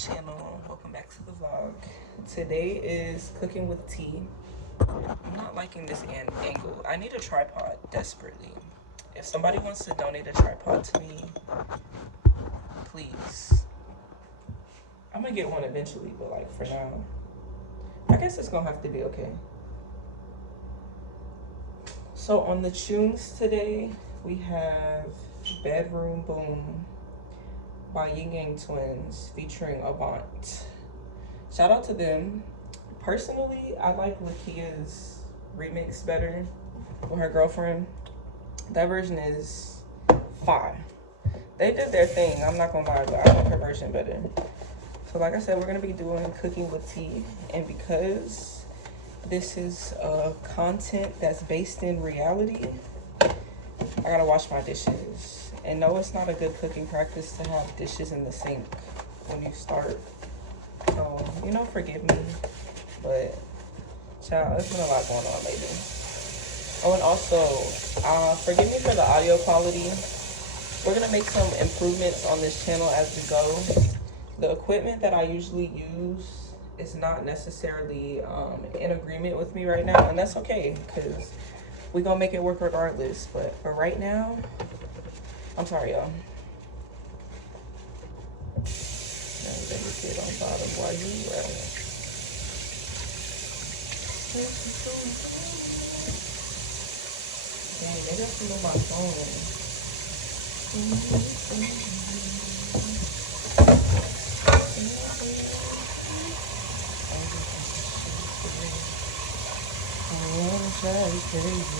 channel. Welcome back to the vlog. Today is cooking with tea. I'm not liking this angle. I need a tripod desperately. If somebody wants to donate a tripod to me, please. I'm gonna get one eventually, but like for now, I guess it's gonna have to be okay. So on the tunes today, we have Bedroom Boom by Yin Yang Twins featuring Avant. Shout out to them. Personally, I like Lakia's remix better with her girlfriend. That version is fire. They did their thing, I'm not gonna lie, but I like her version better. So like I said, we're gonna be doing cooking with tea, and because this is content that's based in reality, I gotta wash my dishes. And no, it's not a good cooking practice to have dishes in the sink when you start. So, you know, forgive me. But, child, there's been a lot going on lately. Oh, and also, forgive me for the audio quality. We're gonna make some improvements on this channel as we go. The equipment that I usually use is not necessarily in agreement with me right now. And that's okay, because we're gonna make it work regardless. But for right now, I'm sorry, y'all. Kid on bottom while you dang, maybe I can move my phone. I wanna try crazy.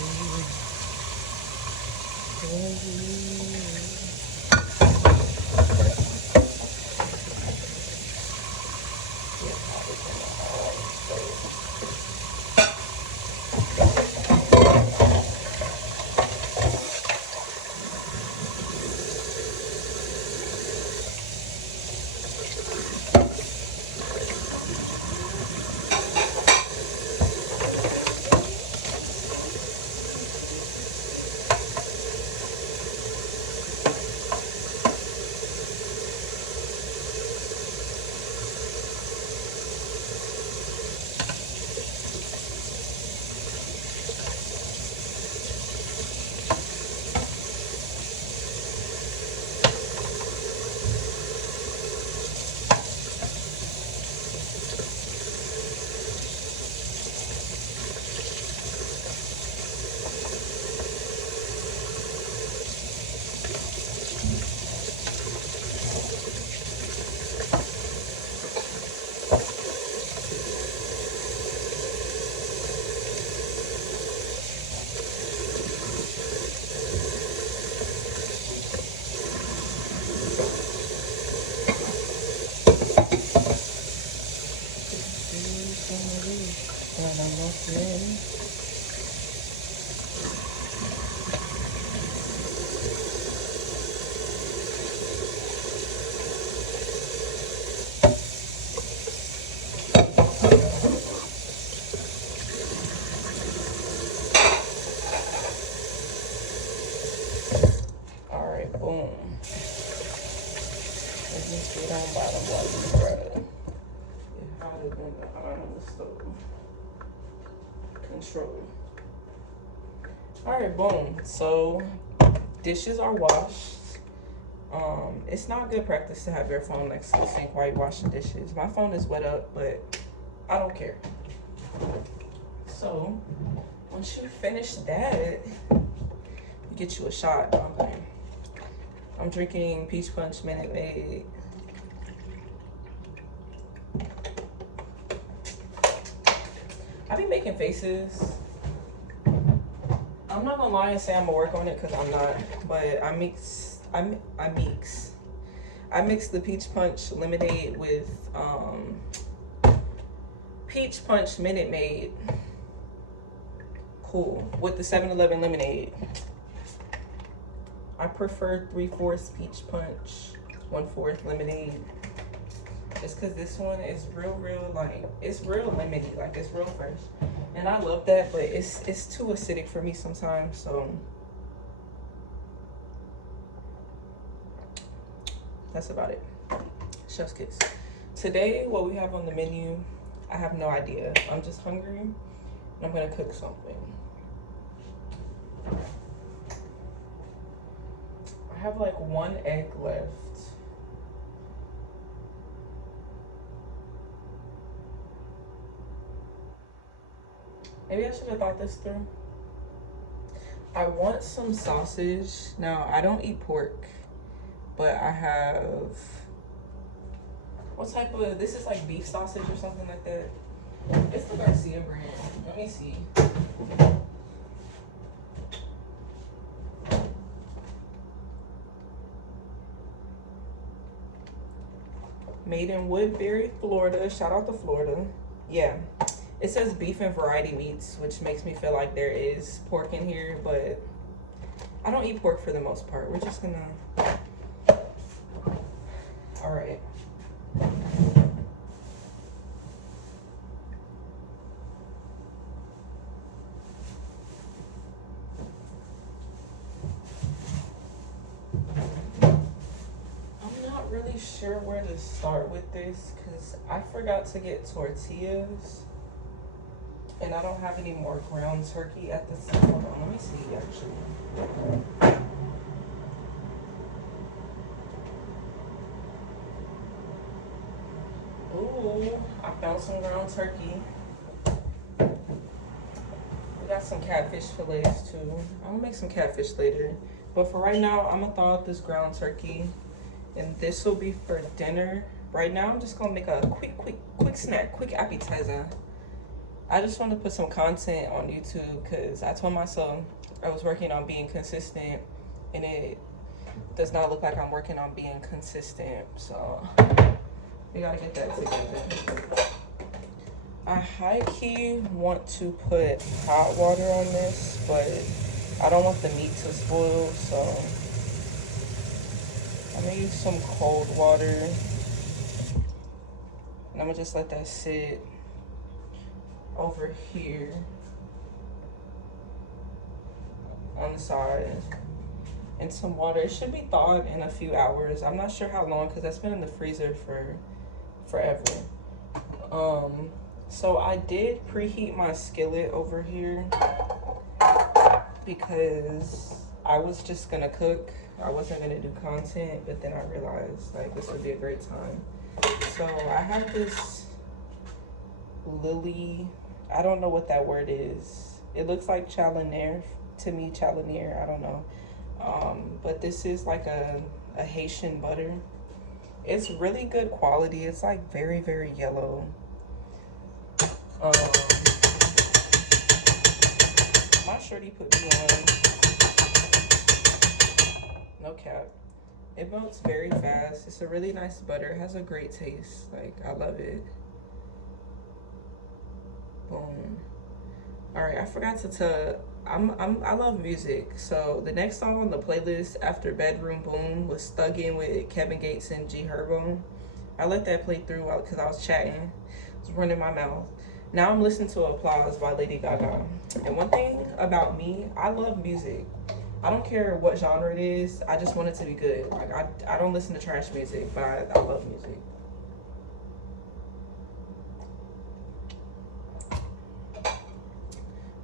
Alright, boom. Let's just get on bottom while you grab. It's hotter than the iron on the stove. Control. Alright, boom. So dishes are washed. It's not good practice to have your phone next to the sink while you wash the dishes. My phone is wet up, but I don't care. So once you finish that, you get you a shot. I'm drinking Peach Punch Minute Maid. I be making faces. I'm not gonna lie and say I'm gonna work on it, because I'm not. But I mix the Peach Punch lemonade with Peach Punch Minute Maid. Cool. With the 7-Eleven lemonade. I prefer 3/4 Peach Punch, 1/4 lemonade. Just because this one is real, like, it's real lemony, like, it's real fresh. And I love that, but it's too acidic for me sometimes, so that's about it. Chef's kiss. today what we have on the menu, I have no idea. I'm just hungry and I'm gonna cook something. I have like 1 egg left. Maybe I should have thought this through. I want some sausage. Now, I don't eat pork, but I have, what type of, this is like beef sausage or something like that. It's the Garcia brand. Let me see. Made in Woodbury, Florida. Shout out to Florida. Yeah. It says beef and variety meats, which makes me feel like there is pork in here, but I don't eat pork for the most part. We're just gonna, all right. I'm not really sure where to start with this because I forgot to get tortillas. And I don't have any more ground turkey at this time. Hold on, let me see actually. Ooh, I found some ground turkey. We got some catfish fillets too. I'm gonna make some catfish later. But for right now, I'm gonna thaw out this ground turkey. And this will be for dinner. Right now, I'm just gonna make a quick snack, quick appetizer. I just want to put some content on YouTube because I told myself I was working on being consistent and it does not look like I'm working on being consistent. So we gotta get that together. I high-key want to put hot water on this, but I don't want the meat to spoil, so I'm gonna use some cold water and I'm gonna just let that sit over here on the side, and some water. It should be thawed in a few hours. I'm not sure how long because that's been in the freezer for forever. So I did preheat my skillet over here because I was just gonna cook. I wasn't gonna do content, but then I realized like this would be a great time. So I have this lily, I don't know what that word is. It looks like chalanier to me, chalanier, I don't know. But this is like a Haitian butter. It's really good quality. It's like very yellow. My shorty put me on. No cap. It melts very fast. It's a really nice butter. It has a great taste. Like, I love it. Boom. All right, I forgot to tell, I love music. So the next song on the playlist after Bedroom Boom was Thuggin' with Kevin Gates and G Herbo. I let that play through because I was chatting. It was running my mouth. Now I'm listening to Applause by Lady Gaga. And one thing about me, I love music. I don't care what genre it is. I just want it to be good. Like I don't listen to trash music, but I love music.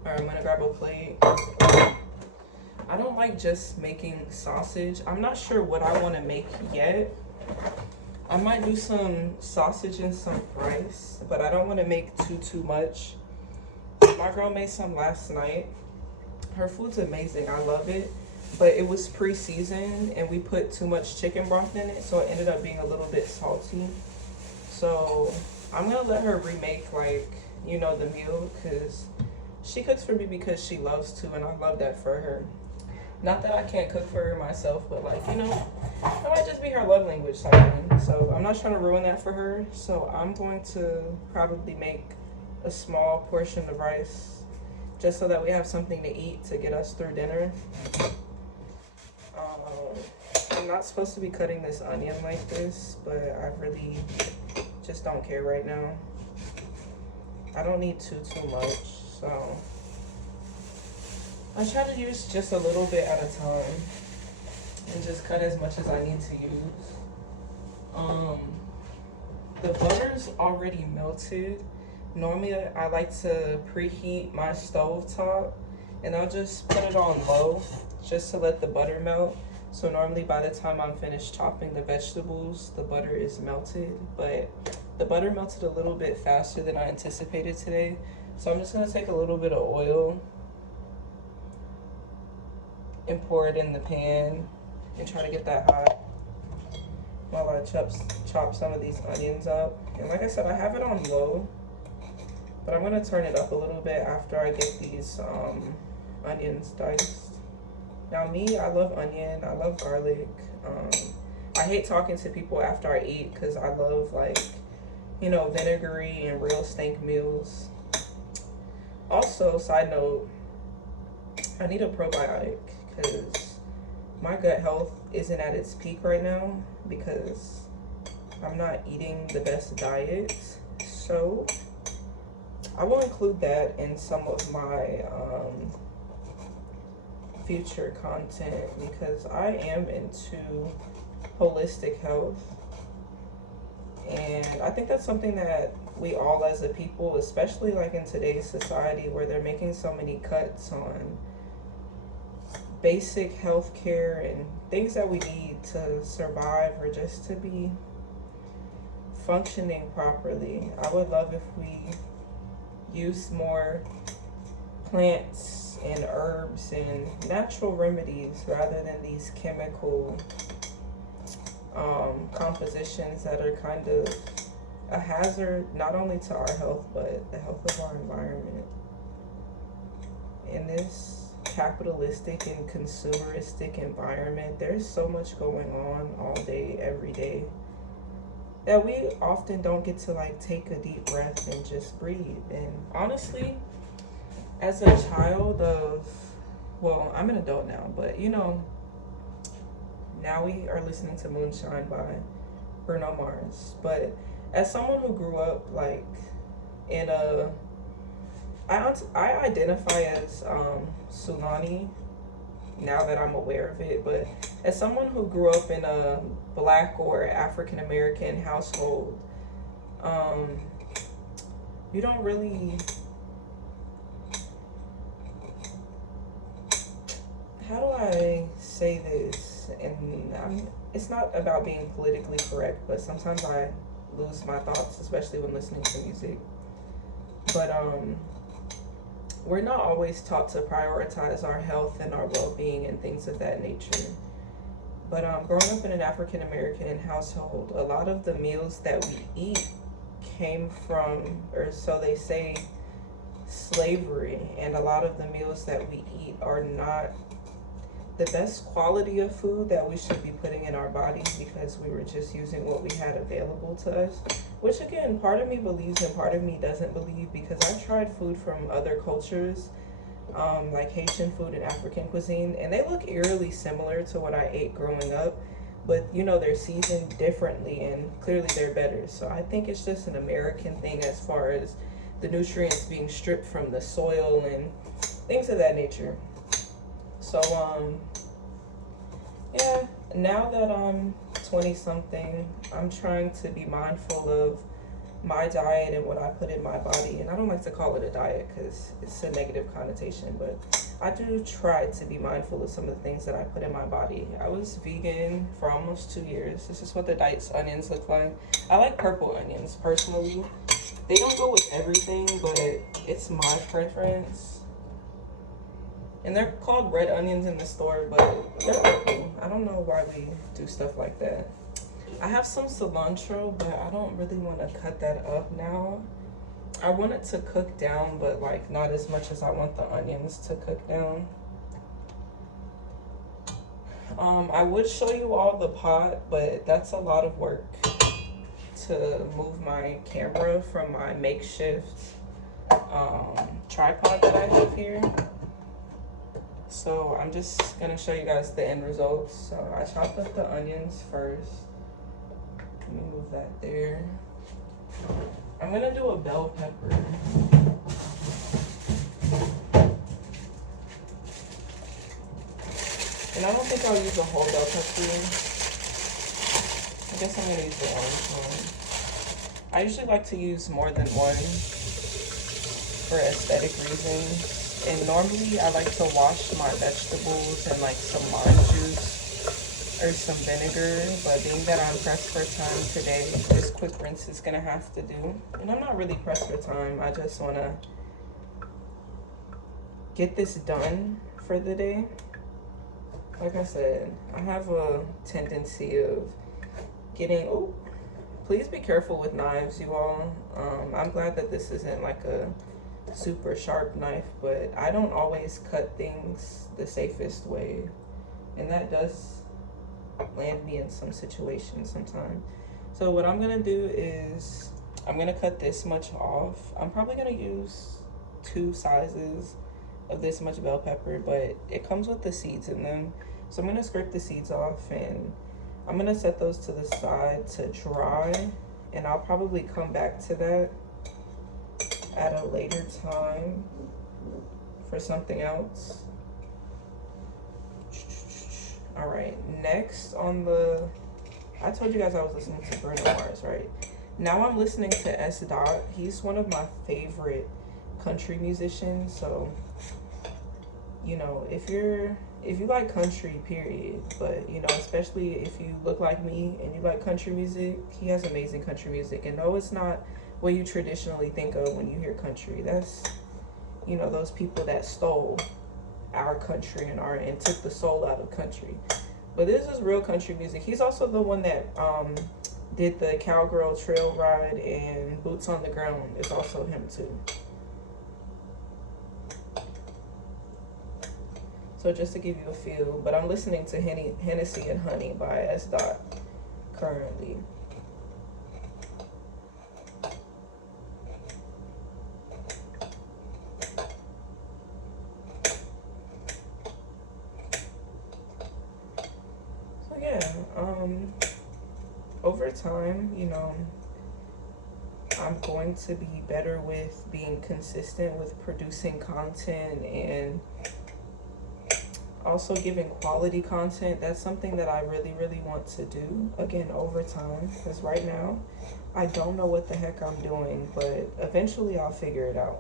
All right, I'm gonna grab a plate. I don't like just making sausage. I'm not sure what I want to make yet. I might do some sausage and some rice, but I don't want to make too much. My girl made some last night. Her food's amazing. I love it, but it was pre-seasoned and we put too much chicken broth in it, so it ended up being a little bit salty. So I'm gonna let her remake, like, you know, the meal, because she cooks for me because she loves to, and I love that for her. Not that I can't cook for her myself, but like, you know, it might just be her love language type thing. So I'm not trying to ruin that for her. So I'm going to probably make a small portion of rice just so that we have something to eat to get us through dinner. I'm not supposed to be cutting this onion like this, but I really just don't care right now. I don't need too much, so I try to use just a little bit at a time and just cut as much as I need to use. The butter's already melted. Normally, I like to preheat my stove top, and I'll just put it on low just to let the butter melt. So normally by the time I'm finished chopping the vegetables, the butter is melted, but the butter melted a little bit faster than I anticipated today. So I'm just gonna take a little bit of oil and pour it in the pan and try to get that hot while I chop some of these onions up. And like I said, I have it on low, but I'm gonna turn it up a little bit after I get these onions diced. Now me, I love onion, I love garlic. I hate talking to people after I eat because I love, like, you know, vinegary and real stank meals. Also, side note, I need a probiotic because my gut health isn't at its peak right now because I'm not eating the best diet. So I will include that in some of my future content because I am into holistic health, and I think that's something that we all as a people, especially like in today's society where they're making so many cuts on basic health care and things that we need to survive or just to be functioning properly. I would love if we used more plants and herbs and natural remedies rather than these chemical compositions that are kind of a hazard not only to our health but the health of our environment. In this capitalistic and consumeristic environment, there's so much going on all day, every day, that we often don't get to like take a deep breath and just breathe. And honestly, as a child of, well, I'm an adult now, but you know, now we are listening to Moonshine by Bruno Mars. But as someone who grew up like in a, I identify as Sulani now that I'm aware of it, but as someone who grew up in a Black or African American household, you don't really, how do I say this? And it's not about being politically correct, but sometimes I lose my thoughts, especially when listening to music. But we're not always taught to prioritize our health and our well-being and things of that nature. But growing up in an African American household, a lot of the meals that we eat came from, or so they say, slavery. And a lot of the meals that we eat are not the best quality of food that we should be putting in our bodies because we were just using what we had available to us. Which again, part of me believes and part of me doesn't believe, because I've tried food from other cultures, like Haitian food and African cuisine, and they look eerily similar to what I ate growing up, but you know, they're seasoned differently and clearly they're better. So I think it's just an American thing as far as the nutrients being stripped from the soil and things of that nature. So yeah, now that I'm 20 something, I'm trying to be mindful of my diet and what I put in my body. And I don't like to call it a diet because it's a negative connotation, but I do try to be mindful of some of the things that I put in my body. I was vegan for almost 2 years. This is what the diced onions look like. I like purple onions personally. They don't go with everything, but it's my preference. And they're called red onions in the store, but they're purple. I don't know why we do stuff like that. I have some cilantro, but I don't really want to cut that up now. I want it to cook down, but like not as much as I want the onions to cook down. I would show you all the pot, but that's a lot of work to move my camera from my makeshift tripod that I have here. So I'm just gonna show you guys the end results. So I chopped up the onions first. Let me move that there. I'm gonna do a bell pepper. And I don't think I'll use a whole bell pepper. I guess I'm gonna use the orange one. I usually like to use more than one for aesthetic reasons. And normally I like to wash my vegetables in like some lime juice or some vinegar. But being that I'm pressed for time today, this quick rinse is gonna have to do. And I'm not really pressed for time. I just wanna get this done for the day. Like I said, I have a tendency of getting, oh, please be careful with knives, you all. I'm glad that this isn't like a super sharp knife, but I don't always cut things the safest way. And that does land me in some situations sometimes. So what I'm gonna do is, I'm gonna cut this much off. I'm probably gonna use 2 sizes of this much bell pepper, but it comes with the seeds in them. So I'm gonna scrape the seeds off and I'm gonna set those to the side to dry, and I'll probably come back to that at a later time for something else. All right, next on the, I told you guys I was listening to Bruno Mars, right? Now I'm listening to S. Dot. He's one of my favorite country musicians. So, you know, if you like country, period, but you know, especially if you look like me and you like country music, he has amazing country music. And no, it's not what you traditionally think of when you hear country. That's, you know, those people that stole our country and took the soul out of country. But this is real country music. He's also the one that did the Cowgirl Trail Ride and Boots on the Ground. It's also him too. So just to give you a feel, but I'm listening to Hennessy and Honey by S. Dot currently. So yeah, over time, you know, I'm going to be better with being consistent with producing content and also giving quality content. That's something that I really, really want to do, again, over time, because right now I don't know what the heck I'm doing, but eventually I'll figure it out.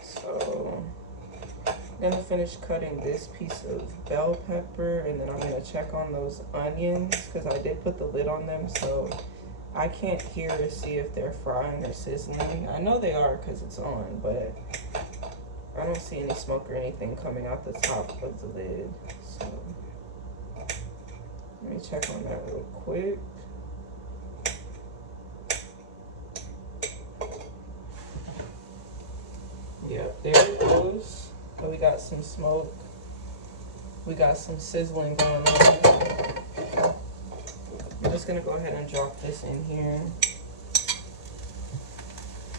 So I'm gonna finish cutting this piece of bell pepper, and then I'm gonna check on those onions because I did put the lid on them, so I can't hear to see if they're frying or sizzling. I know they are because it's on, but I don't see any smoke or anything coming out the top of the lid. So let me check on that real quick. Yep, there it goes. So we got some smoke. We got some sizzling going on. I'm just gonna go ahead and drop this in here.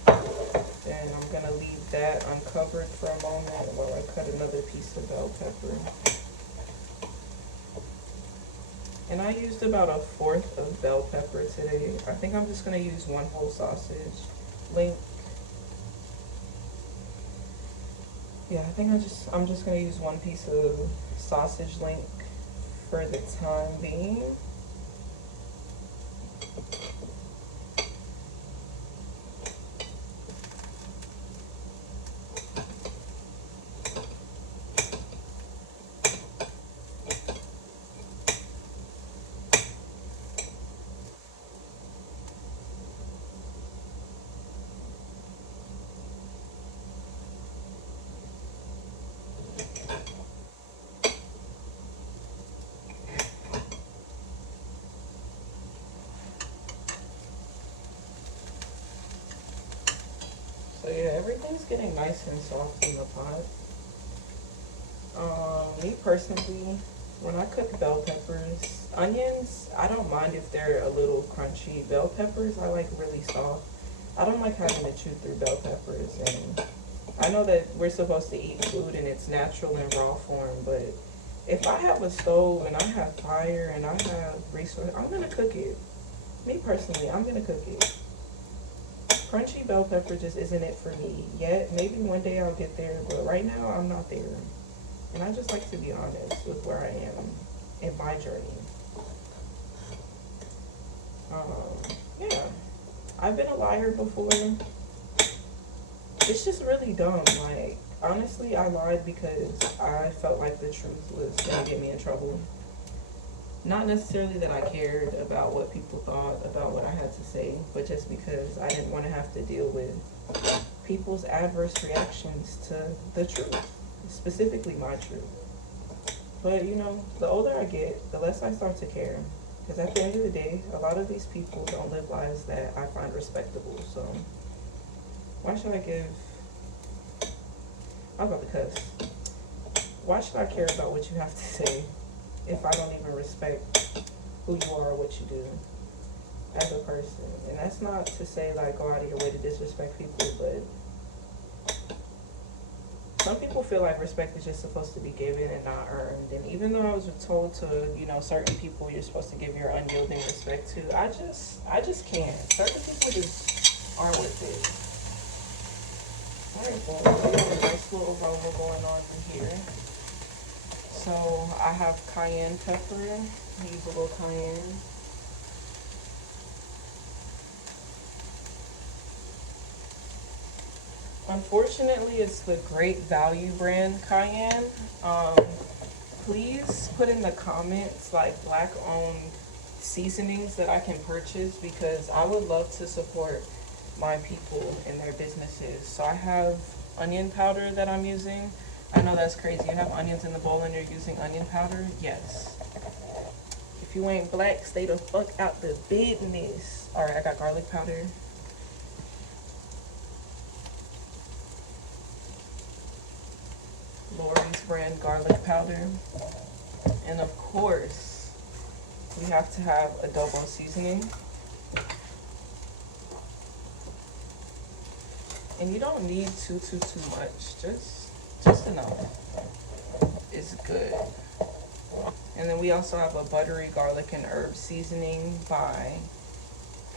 Then I'm gonna leave that uncovered for a moment while I cut another piece of bell pepper. And I used about 1/4 of bell pepper today. I think I'm just gonna use 1 whole sausage link. Yeah, I think I'm just gonna use 1 piece of sausage link for the time being. So yeah, everything's getting nice and soft in the pot. Me personally, when I cook bell peppers, onions, I don't mind if they're a little crunchy. Bell peppers, I like really soft. I don't like having to chew through bell peppers. And I know that we're supposed to eat food in its natural and raw form, but if I have a stove and I have fire and I have resources, I'm gonna cook it. Me personally, I'm gonna cook it. Crunchy bell pepper just isn't it for me yet. Maybe one day I'll get there, but right now I'm not there. And I just like to be honest with where I am in my journey. Yeah, I've been a liar before. It's just really dumb. Like, honestly, I lied because I felt like the truth was gonna get me in trouble. Not necessarily that I cared about what people thought about what I had to say, but just because I didn't want to have to deal with people's adverse reactions to the truth, specifically my truth. But you know, the older I get, the less I start to care. Because at the end of the day, a lot of these people don't live lives that I find respectable. So why should I give, I'm about to cuss. Why should I care about what you have to say if I don't even respect who you are or what you do as a person? And that's not to say like go out of your way to disrespect people, but some people feel like respect is just supposed to be given and not earned. And even though I was told to, you know, certain people you're supposed to give your unyielding respect to, I just can't. Certain people just aren't with it. Alright, well, we have a nice little aroma going on in here. So I have cayenne pepper. Use a little cayenne. Unfortunately, it's the Great Value brand cayenne. Please put in the comments like black-owned seasonings that I can purchase, because I would love to support my people and their businesses. So I have onion powder that I'm using. I know that's crazy. You have onions in the bowl and you're using onion powder? Yes. If you ain't black, stay the fuck out the business. Alright, I got garlic powder. Lori's brand garlic powder. And of course, we have to have adobo seasoning. And you don't need too much. Just enough is good. And then we also have a buttery garlic and herb seasoning by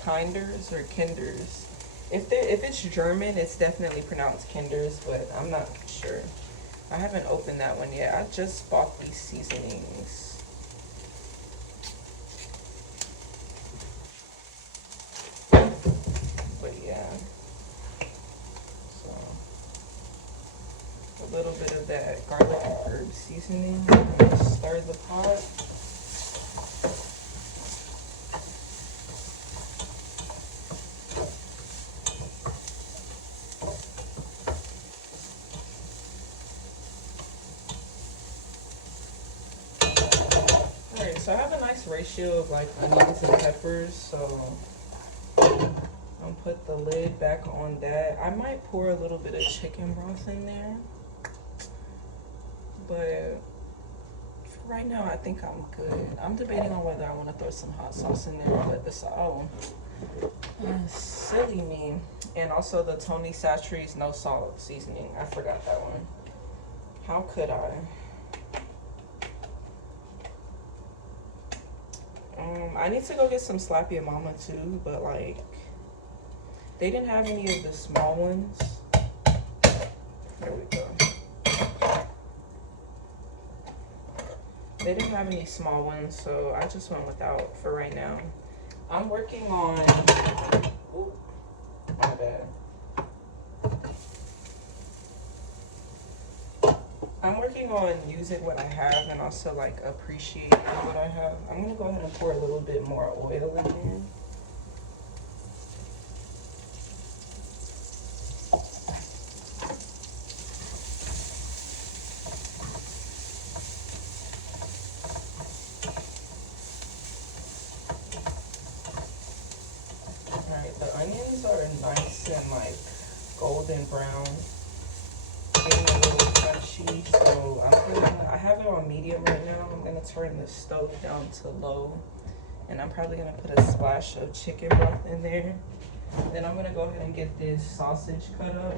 Kinders or Kinders. If it's German, it's definitely pronounced Kinders, but I'm not sure. I haven't opened that one yet. I just bought these seasonings. But yeah. So a little bit of that garlic and herb seasoning. I'm gonna stir the pot. Alright, so I have a nice ratio of like onions and peppers, so I'll put the lid back on that. I might pour a little bit of chicken broth in there, but for right now I think I'm good. I'm debating on whether I want to throw some hot sauce in there, but this silly me. And also the Tony Chachere's no salt seasoning. I forgot that one. How could I? I need to go get some Slappy Mama too, but like they didn't have any of the small ones. There we go. They didn't have any small ones, so I just went without for right now. I'm working on, ooh, my bad. I'm working on using what I have and also like appreciating what I have. I'm gonna go ahead and pour a little bit more oil in there. Alright, the onions are nice and like golden brown. Getting a little crunchy, so I have it on medium right now. I'm gonna turn the stove down to low, and I'm probably gonna put a splash of chicken broth in there. Then I'm gonna go ahead and get this sausage cut up.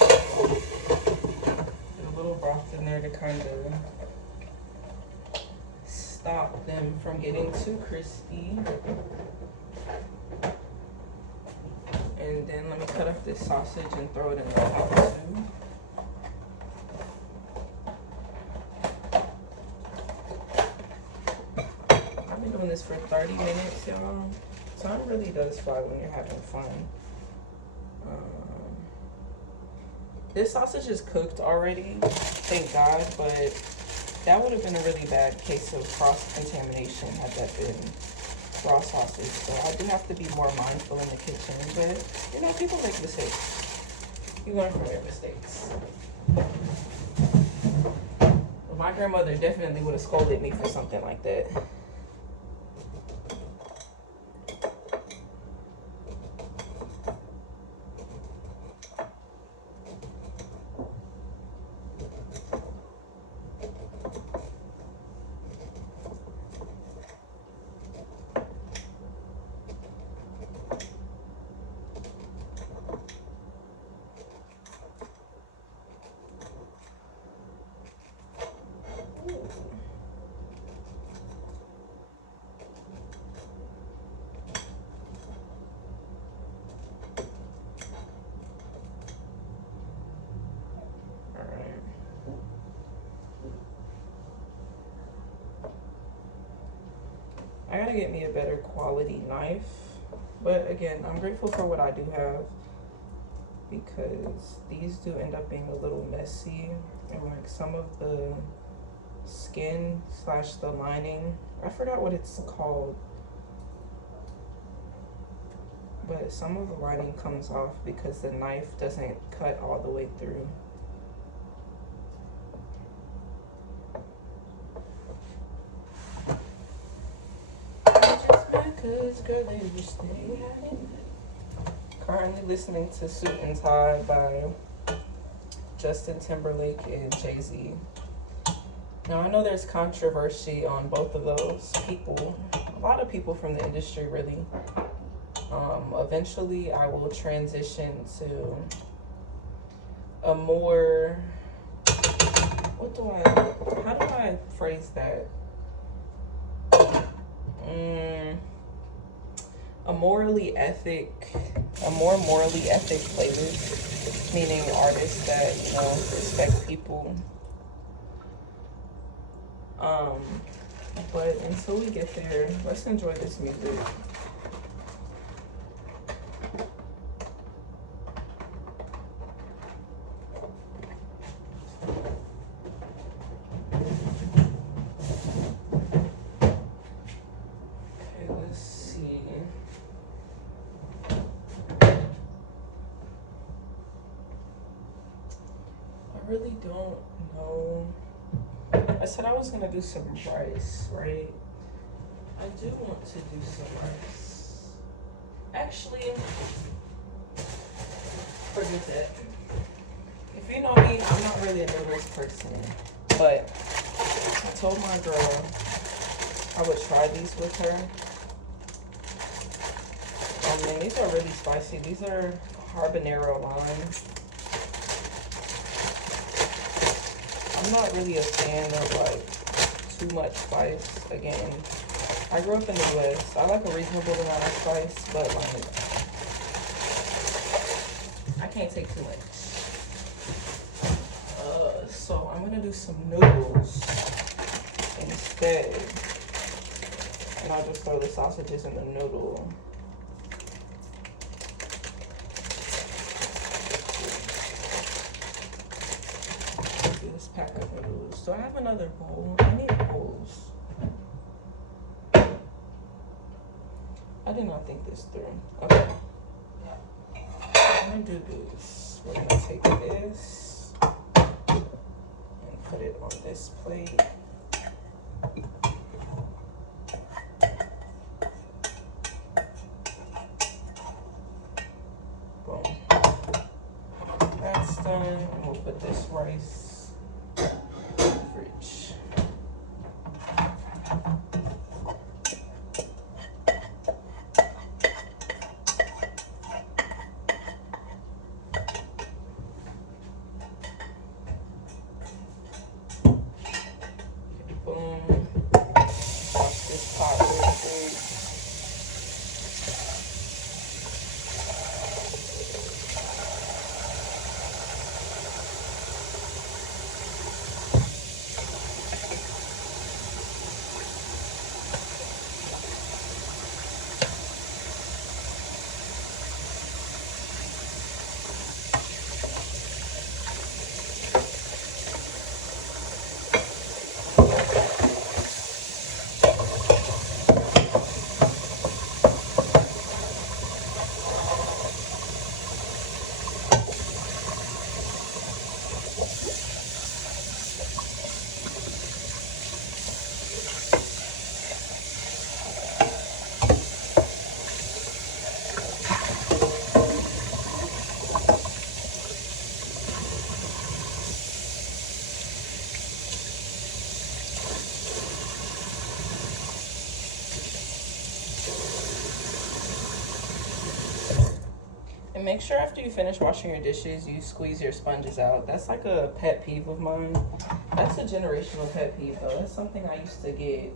Put a little broth in there to kind of stop them from getting too crispy. And then let me cut up this sausage and throw it in the pot too. I've been doing this for 30 minutes, y'all. Time really does fly when you're having fun. This sausage is cooked already, thank God, but that would have been a really bad case of cross-contamination had that been raw sausage. So I do have to be more mindful in the kitchen, but you know, people make mistakes. You learn from their mistakes. Well, my grandmother definitely would have scolded me for something like that. I gotta get me a better quality knife, but again, I'm grateful for what I do have, because these do end up being a little messy, and like some of the skin slash the lining, I forgot what it's called, but some of the lining comes off because the knife doesn't cut all the way through. Cause girl, they wish they had it. Currently listening to Suit and Tie by Justin Timberlake and Jay-Z. Now I know there's controversy on both of those people. A lot of people from the industry really. Eventually I will transition to a more, how do I phrase that? A more morally ethic playlist, meaning artists that, you know, respect people. But until we get there, let's enjoy this music. I really don't know. I said I was gonna do some rice, right? I do want to do some rice. Actually, forget that. If you know me, I'm not really a noodles person, but I told my girl I would try these with her. Oh man, these are really spicy. These are habanero lime. I'm not really a fan of like too much spice. Again, I grew up in the West. I like a reasonable amount of spice, but like I can't take too much. So I'm gonna do some noodles instead, and I'll just throw the sausages in the noodle. This pack of noodles. Do I have another bowl? I need bowls. I did not think this through. Okay. I'm gonna do this. We're gonna take this and put it on this plate. Boom. That's done. And we'll put this rice in the fridge. Boom. And make sure after you finish washing your dishes, you squeeze your sponges out. That's like a pet peeve of mine. That's a generational pet peeve though. That's something I used to get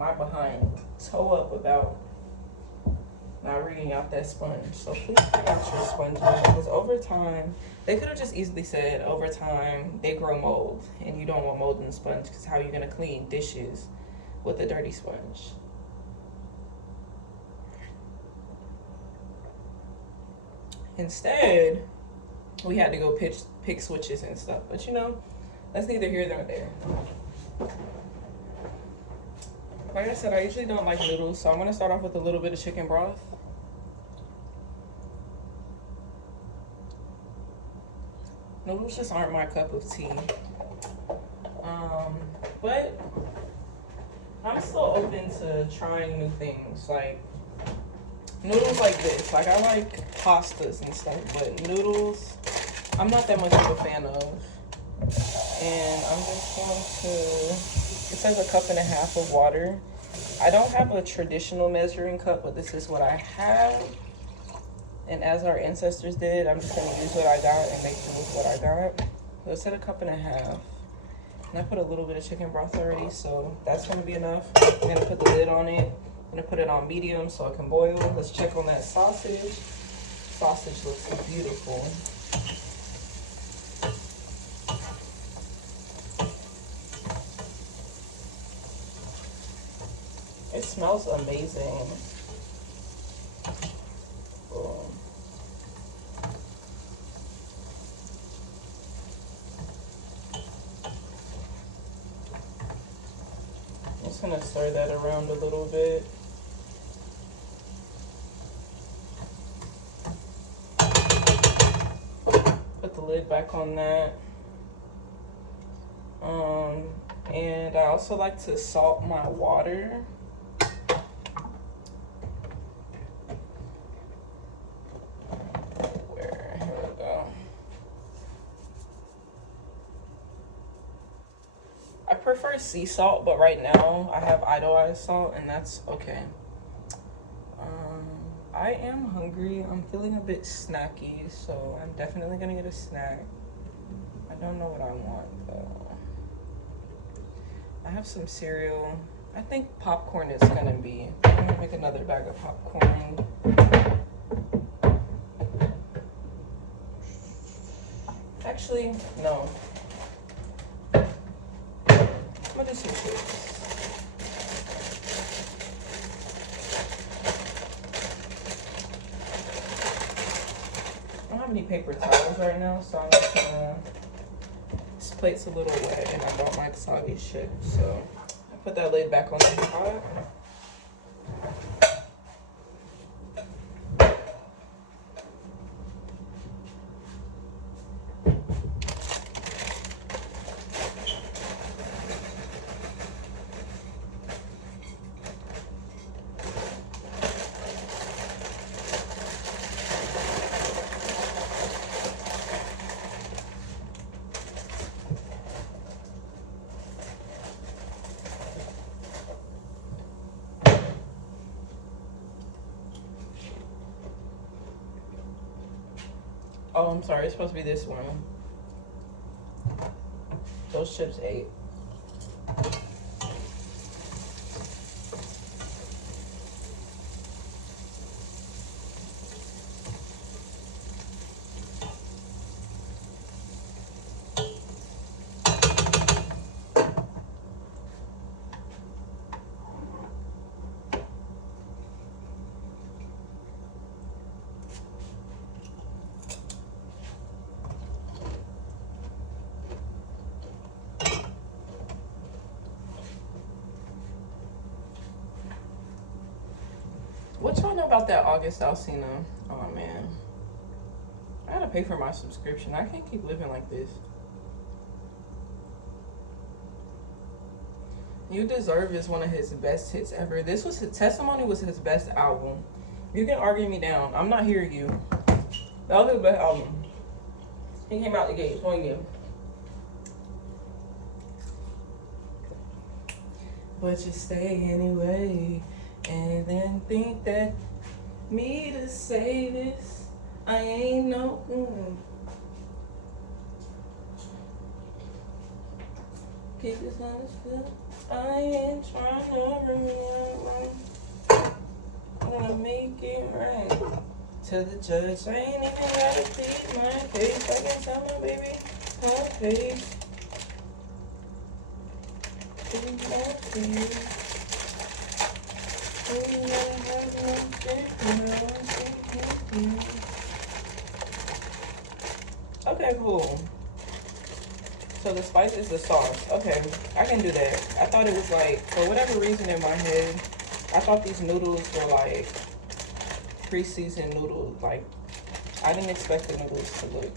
my behind toe up about, not wringing out that sponge. So please bring out your sponges, because over time, they could have just easily said over time they grow mold and you don't want mold in the sponge, because how are you gonna clean dishes with a dirty sponge? Instead, we had to go pick switches and stuff. But you know, that's neither here nor there. Like I said, I usually don't like noodles, so I'm gonna start off with a little bit of chicken broth. Noodles just aren't my cup of tea. But I'm still open to trying new things, like noodles like this. Like, I like pastas and stuff, but noodles, I'm not that much of a fan of. And I'm just going to, it says 1.5 cups of water. I don't have a traditional measuring cup, but this is what I have. And as our ancestors did, I'm just gonna use what I got and make do with what I got. So it said 1.5 cups. And I put a little bit of chicken broth already, so that's gonna be enough. I'm gonna put the lid on it. I'm gonna put it on medium so it can boil. Let's check on that sausage. Sausage looks beautiful. It smells amazing. Boom. I'm just gonna stir that around a little bit. Put the lid back on that. And I also like to salt my water. Here we go. I prefer sea salt, but right now I have idolized salt, and that's okay. I am hungry. I'm feeling a bit snacky, so I'm definitely gonna get a snack. I don't know what I want though. I have some cereal. I think popcorn is gonna be. I'm gonna make another bag of popcorn. Actually, no. I'm gonna do some chips. I don't have any paper towels right now, so I'm just gonna. This plate's a little wet and I don't like soggy shit, so I put that lid back on the pot. Oh, I'm sorry. It's supposed to be this one. Those chips ate. What y'all know about that August Alsina? Oh man, I gotta pay for my subscription. I can't keep living like this. You Deserve is one of his best hits ever. This was his Testimony was his best album. You can argue me down. I'm not hearing you. That was his best album. He came out the gate swinging. But you stay anyway. And then think that me to say this, I ain't no. Keep this on the field. I ain't trying to bring me out. I'm gonna make it right. Tell the judge I ain't even gotta plead my face. I can tell my baby her face. Plead my face. Okay, cool. So the spice is the sauce. Okay, I can do that. I thought it was like, for whatever reason in my head, I thought these noodles were like pre-seasoned noodles. Like, I didn't expect the noodles to look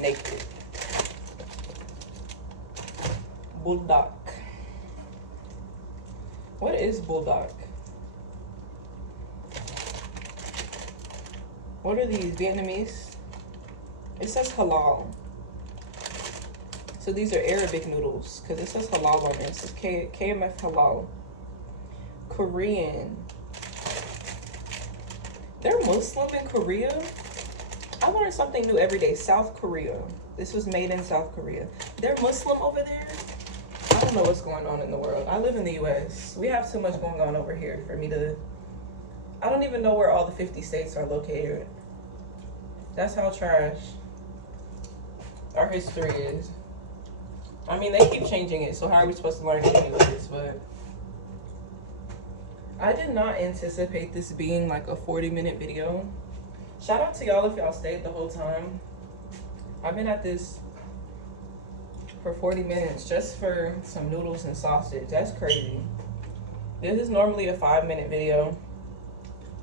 naked. Bulldog. What is bulldog? What are these, Vietnamese? It says halal. So these are Arabic noodles because it says halal on this. It says KMF halal. Korean. They're Muslim in Korea? I learn something new every day. South Korea. This was made in South Korea. They're Muslim over there? I don't know what's going on in the world. I live in the US. We have too much going on over here for me to... I don't even know where all the 50 states are located. That's how trash our history is. I mean, they keep changing it, so how are we supposed to learn it anyways? But I did not anticipate this being like a 40-minute video. Shout out to y'all if y'all stayed the whole time. I've been at this for 40 minutes just for some noodles and sausage. That's crazy. This is normally a 5-minute video,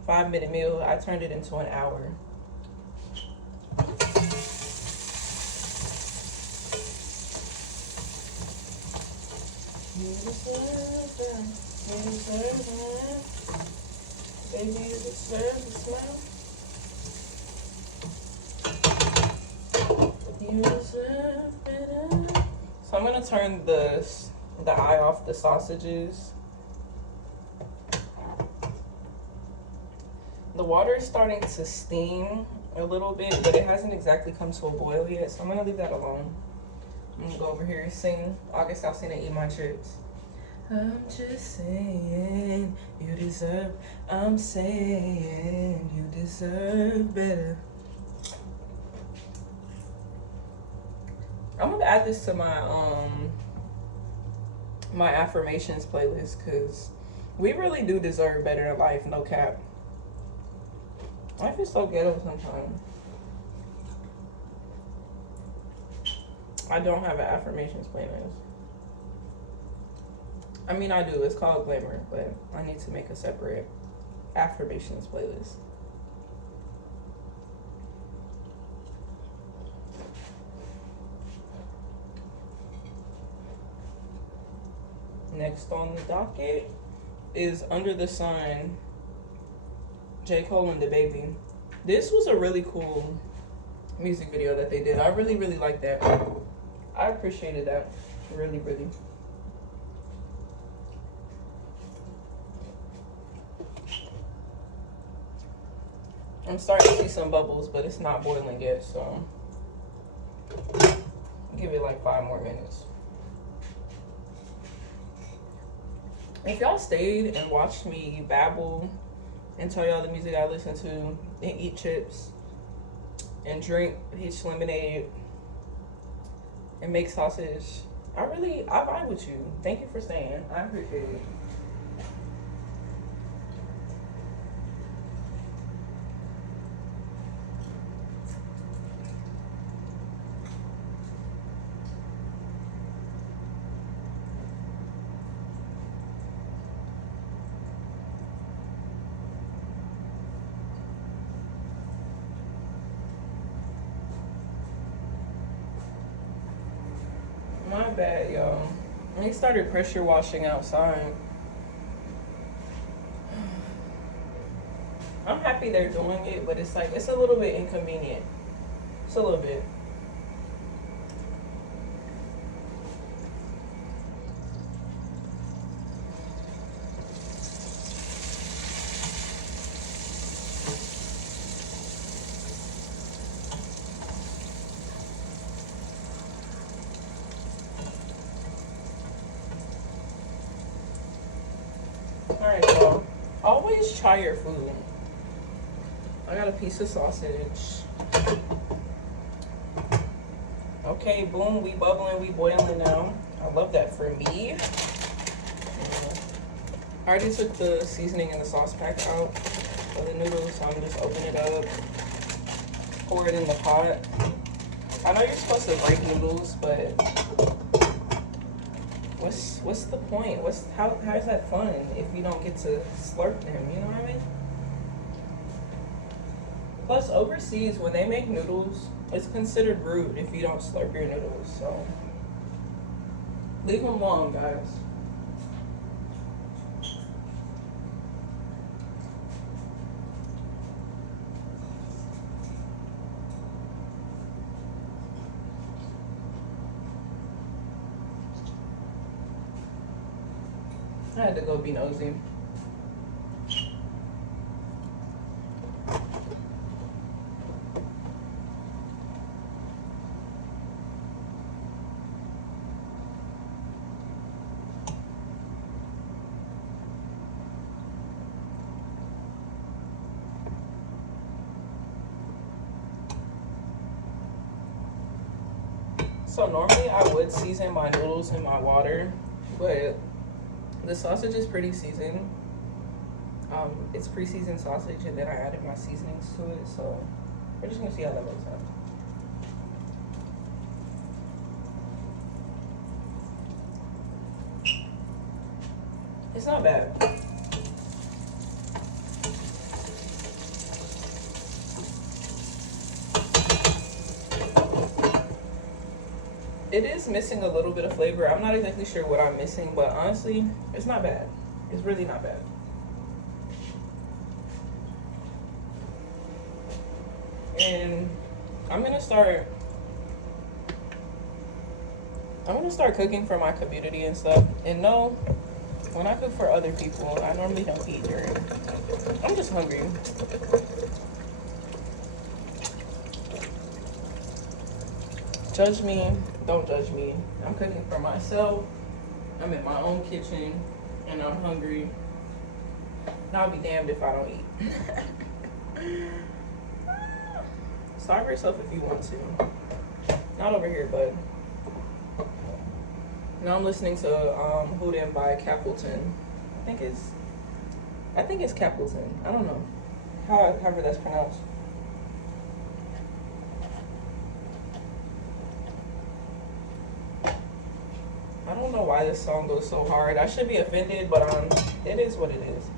5-minute meal. I turned it into an hour. You deserve it. You deserve it. Baby, you deserve the smell. You deserve better. So I'm gonna turn the eye off the sausages. The water is starting to steam a little bit, but it hasn't exactly come to a boil yet, so I'm gonna leave that alone. I'm gonna go over here and sing August Alsina, Eat My Chips. I'm just saying you deserve, I'm saying you deserve better. I'm gonna add this to my my affirmations playlist because we really do deserve better in life, no cap. Life is so ghetto sometimes. I don't have an affirmations playlist. I mean, I do. It's called Glamour, but I need to make a separate affirmations playlist. Next on the docket is Under the Sun, J. Cole and DaBaby. This was a really cool music video that they did. I really, really liked that. I appreciated that. Really, really. I'm starting to see some bubbles, but it's not boiling yet, so give it like 5 more minutes. If y'all stayed and watched me babble and tell y'all the music I listen to and eat chips and drink peach lemonade and make sausage, I vibe with you. Thank you for staying. I appreciate it. My bad, y'all. They started pressure washing outside. I'm happy they're doing it, but it's like, it's a little bit inconvenient. It's a little bit. always try your food. I got a piece of sausage. Okay, boom, we bubbling, we boiling now. I love that for me. I already took the seasoning and the sauce pack out of the noodles, so I'm just opening it up, pour it in the pot. I know you're supposed to break noodles, but what's the point? How is that fun if you don't get to slurp them? You know what I mean? Plus, overseas when they make noodles, it's considered rude if you don't slurp your noodles. So leave them alone, guys. I had to go be nosy. So normally I would season my noodles in my water, but the sausage is pretty seasoned. It's pre-seasoned sausage, and then I added my seasonings to it. So we're just gonna see how that works out. It's not bad. It is missing a little bit of flavor. I'm not exactly sure what I'm missing, but honestly, it's not bad. It's really not bad. And I'm gonna start cooking for my community and stuff. And no, when I cook for other people, I normally don't eat during. I'm just hungry. Judge me, don't judge me. I'm cooking for myself. I'm in my own kitchen and I'm hungry. And I'll be damned if I don't eat. Starve yourself if you want to. Not over here, bud. Now I'm listening to Hoodin by Capleton. I think it's Capleton. I don't know. However that's pronounced. I don't know why this song goes so hard. I should be offended, but it is what it is.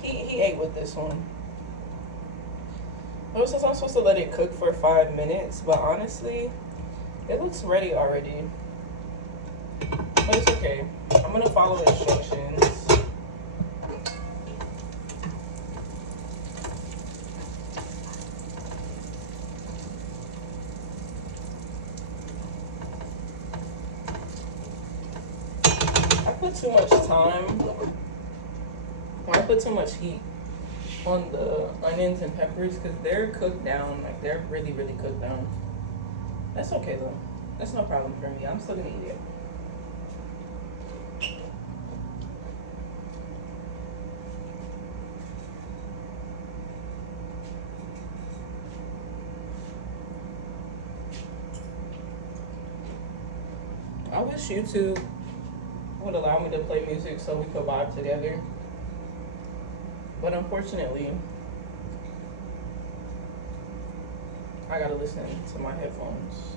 He ate with this one. It says I'm supposed to let it cook for 5 minutes, but honestly, it looks ready already. But it's okay. I'm gonna follow the instructions. I put too much time, or I put too much heat on the onions and peppers because they're cooked down. Like, they're really, really cooked down. That's okay though. That's no problem for me. I'm still gonna eat it. I wish YouTube would allow me to play music so we could vibe together. But unfortunately, I gotta listen to my headphones.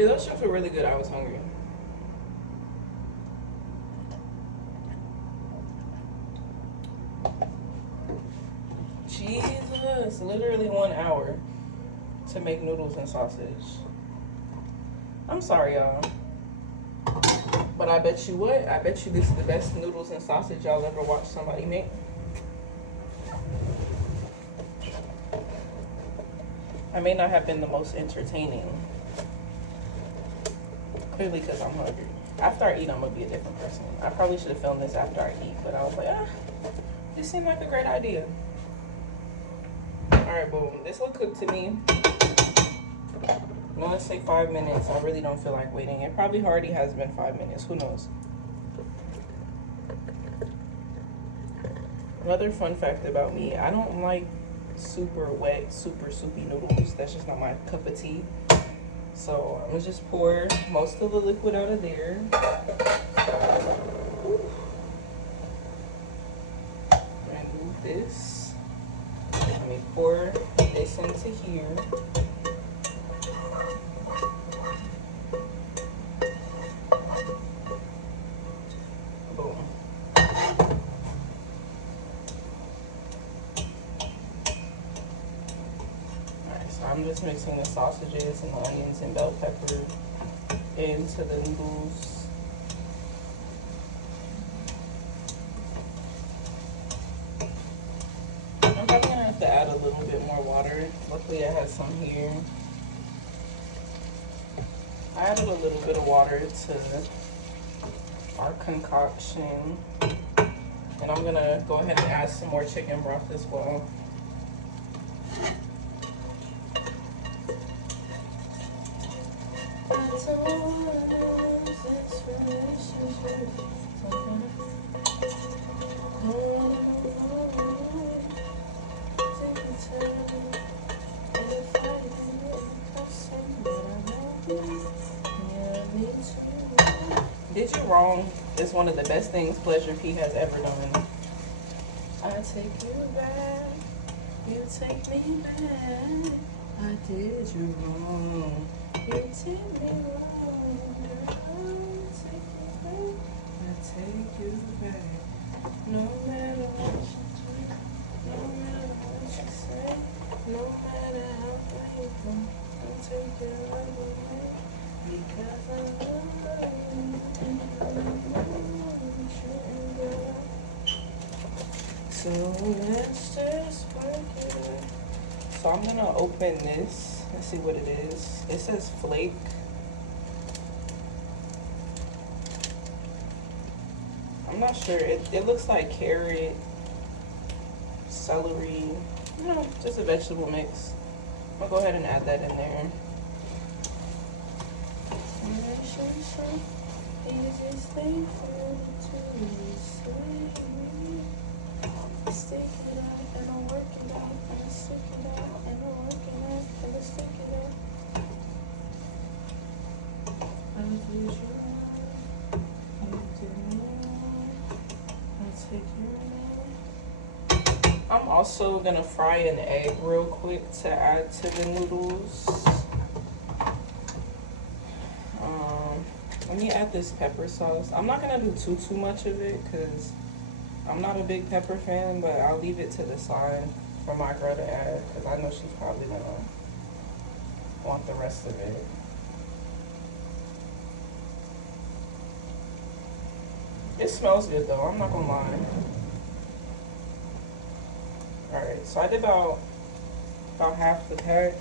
Baby, those chips were really good. I was hungry. Jesus, literally 1 hour to make noodles and sausage. I'm sorry, y'all. But I bet you what? I bet you this is the best noodles and sausage y'all ever watched somebody make. I may not have been the most entertaining. Clearly because I'm hungry. After I eat, I'm going to be a different person. I probably should have filmed this after I eat, but I was like, this seemed like a great idea. Alright, boom. This will cook to me. I'm gonna say 5 minutes. I really don't feel like waiting. It probably already has been 5 minutes. Who knows? Another fun fact about me, I don't like super wet, super soupy noodles. That's just not my cup of tea. So I'm gonna just pour most of the liquid out of there. Remove this. Let me pour this into here. Boom. Alright, so I'm just mixing the sausages and the onions and bell pepper into the noodles. I'm probably gonna have to add a little bit more water. Luckily I had some here. I added a little bit of water to our concoction. And I'm gonna go ahead and add some more chicken broth as well. Did You Wrong is one of the best things Pleasure P has ever done. I take you back, you take me back. I did you wrong, you take me wrong. Girl, I take you back. No matter what you do, no matter what you say, no matter how far you go, I'll take your love away. Because I love you, and I know you. So let's just work it. So I'm gonna open this and see what it is. It says flake. I'm not sure. It looks like carrot, celery, just a vegetable mix. I'm gonna go ahead and add that in there. Easiest thing for you to say. Stick it out and I'll work it out, and I stick it out and I'll work it out, and I stick it out. I did you wrong, you did me wrong, I'll take you wrong. I'm also gonna fry an egg real quick to add to the noodles. Let me add this pepper sauce. I'm not gonna do too much of it because I'm not a big pepper fan, but I'll leave it to the side for my girl to add because I know she's probably gonna want the rest of it. It smells good though, I'm not gonna lie. Alright, so I did about half the pack.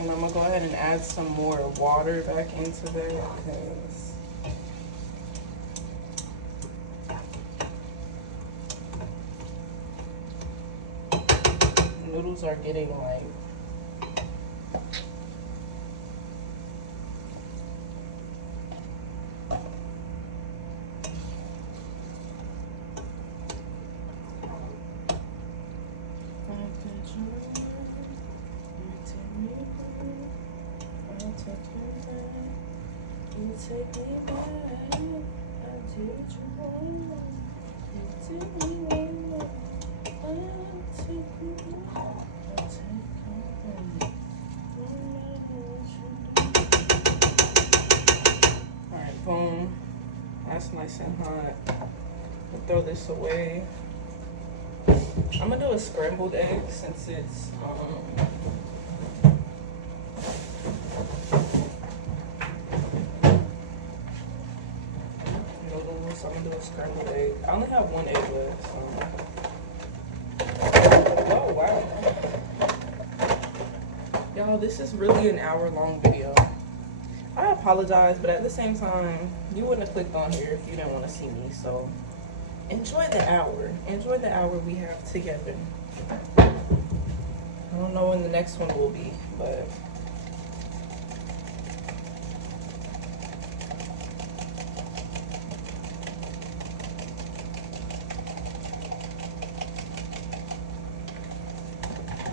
And I'm gonna go ahead and add some more water back into that because noodles are getting like you take me back, I did you wrong, you did me wrong, I take you back, I Alright, boom. That's nice and hot. I'll throw this away. I'm gonna do a scrambled egg since it's noodles. I'm gonna do a scrambled egg. I only have one egg left, so. Oh wow. Y'all, this is really an hour-long video. I apologize, but at the same time, you wouldn't have clicked on here if you didn't want to see me, so enjoy the hour. Enjoy the hour we have together. I don't know when the next one will be, but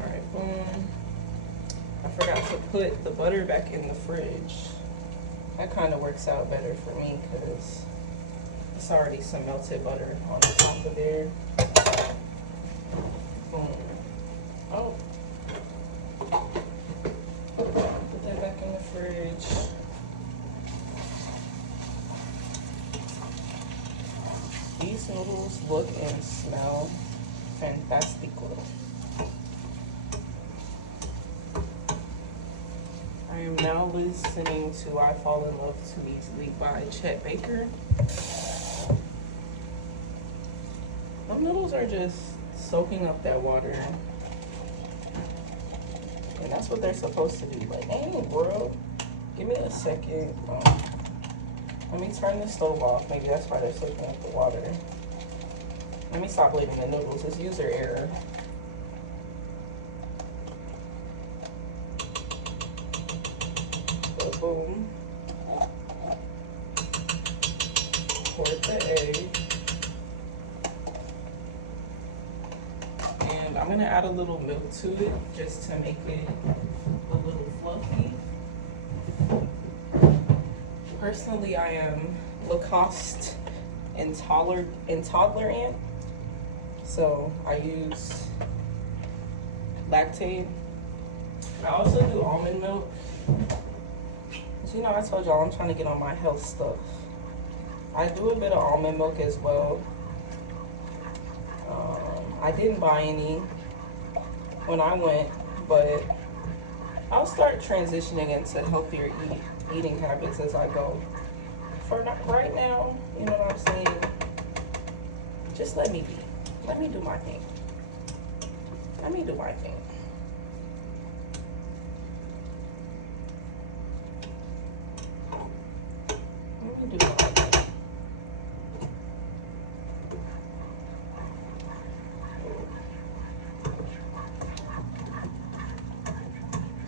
alright, boom. I forgot to put the butter back in the fridge. That kind of works out better for me because it's already some melted butter on the top of there. Boom. Oh. Put that back in the fridge. These noodles look and smell fantastical. I am now listening to I Fall in Love Too Easily by Chet Baker. Them noodles are just soaking up that water. And that's what they're supposed to do. Like, dang, bro. Give me a second. Let me turn the stove off. Maybe that's why they're soaking up the water. Let me stop leaving the noodles. It's user error. Boom. Pour the egg. And I'm gonna add a little milk to it just to make it a little fluffy. Personally, I am lactose intolerant, so I use lactate. I also do almond milk. You know, I told y'all I'm trying to get on my health stuff. I do a bit of almond milk as well. I didn't buy any when I went, but I'll start transitioning into healthier eating habits as I go. For right now, you know what I'm saying? Just let me be. Let me do my thing. Let me do my thing.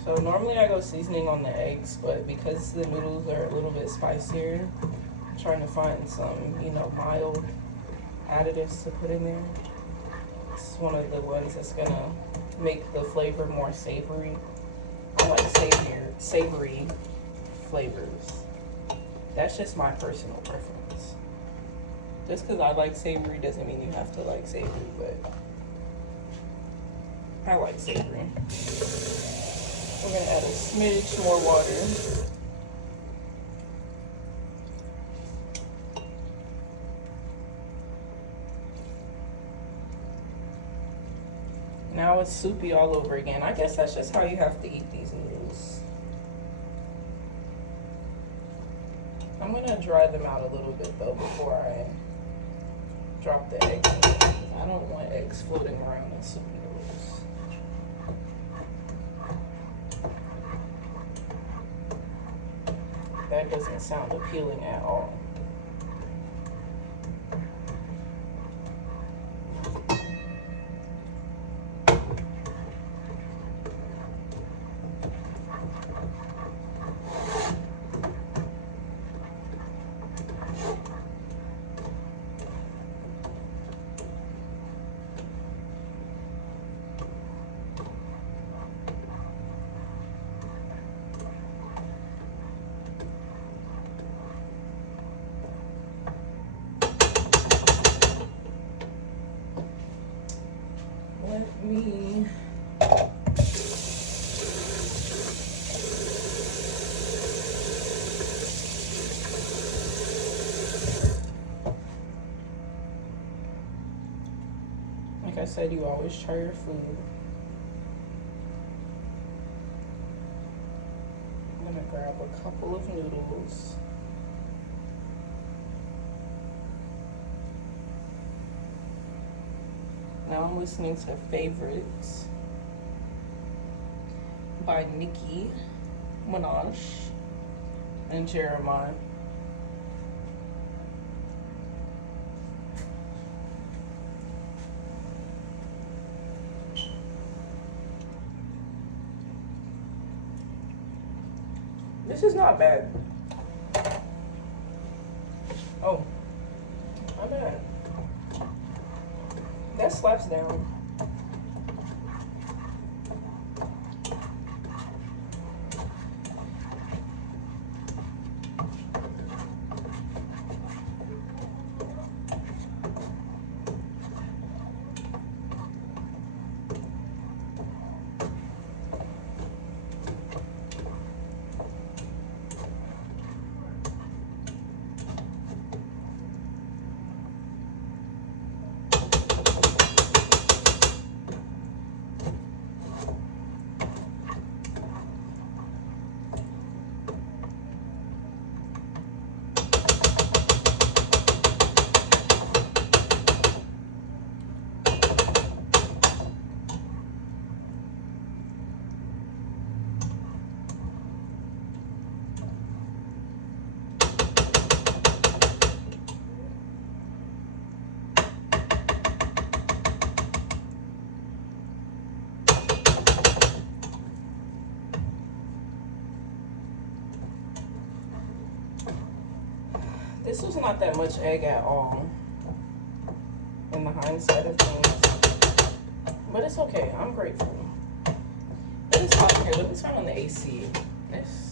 So normally I go seasoning on the eggs, but because the noodles are a little bit spicier, I'm trying to find some, you know, mild additives to put in there. It's one of the ones that's gonna make the flavor more savory. I like savory flavors. That's just my personal preference. Just because I like savory doesn't mean you have to like savory, but I like savory. We're gonna add a smidge more water. Now it's soupy all over again. I guess that's just how you have to eat these noodles. I'm gonna dry them out a little bit though before I drop the eggs in there. I don't want eggs floating around in soupy noodles. That doesn't sound appealing at all. Like I said, you always try your food. I'm gonna grab a couple of noodles. Now I'm listening to Favorites by Nicki Minaj and Jeremiah. This is not bad. Oh, my bad. That slaps down. This was not that much egg at all, in the hindsight of things, but it's okay. I'm grateful. It is hot here. Let me turn on the AC. It's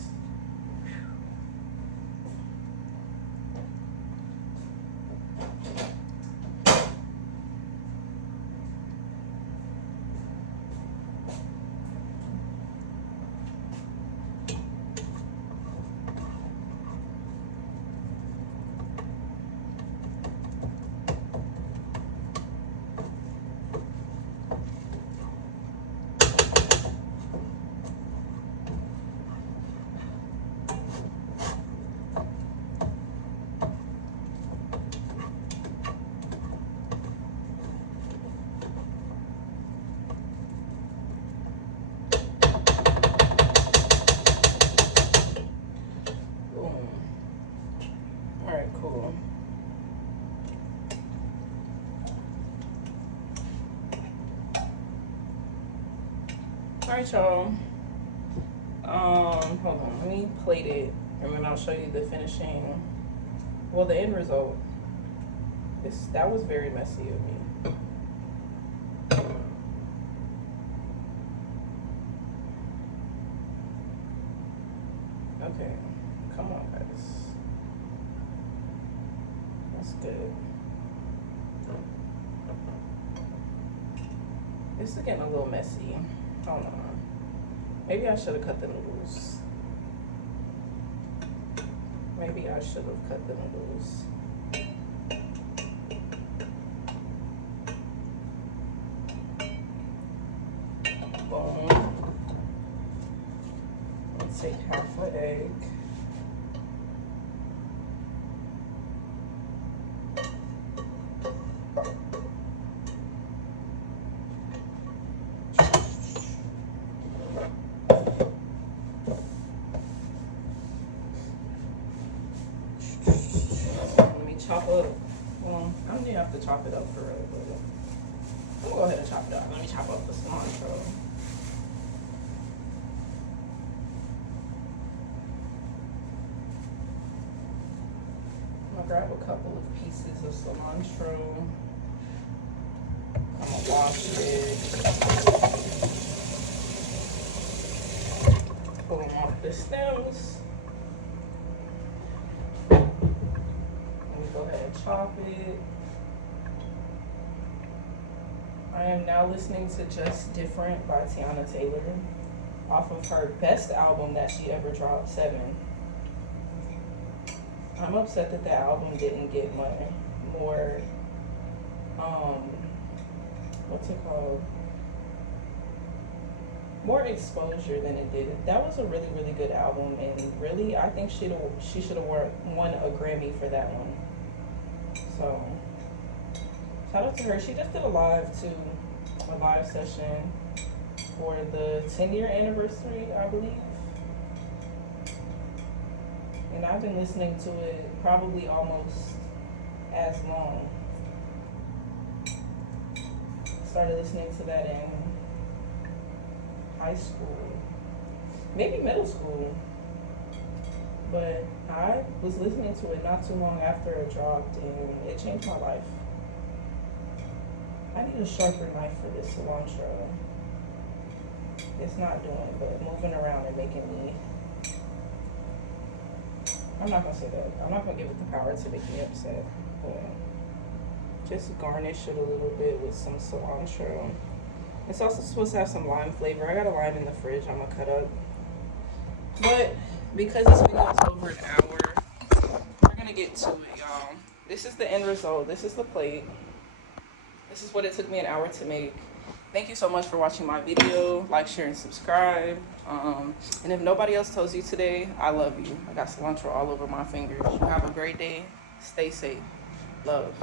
cool. Alright, y'all. Hold on, let me plate it and then I'll show you the finishing, well, the end result. That was very messy of me. Okay, come on guys. That's good. This is getting a little messy. Hold on. Maybe I should have cut the noodles. Maybe I should have cut the noodles. Boom. Let's take half an egg. Chop up. Well, I don't even have to chop it up for real, but I'm gonna go ahead and chop it up. Let me chop up the cilantro. I'm gonna grab a couple of pieces of cilantro. I'm gonna wash it. Pull them off the stems. Go ahead and chop it. I am now listening to Just Different by Tiana Taylor off of her best album that she ever dropped, 7. I'm upset that album didn't get more what's it called? More exposure than it did. That was a really, really good album, and really, I think she should have won a Grammy for that one. So, shout out to her. She just did a live session for the 10-year anniversary, I believe. And I've been listening to it probably almost as long. Started listening to that in high school, maybe middle school. But I was listening to it not too long after it dropped, and it changed my life. I need a sharper knife for this cilantro. It's not doing, but moving around and making me. I'm not gonna say that. I'm not gonna give it the power to make me upset. But just garnish it a little bit with some cilantro. It's also supposed to have some lime flavor. I got a lime in the fridge I'm gonna cut up. But because this video is over an hour, we're gonna get to it, y'all. This is the end result. This is the plate. This is what it took me an hour to make. Thank you so much for watching my video. Like, share, and subscribe. And if nobody else tells you today, I love you. I got cilantro all over my fingers. Have a great day. Stay safe. Love.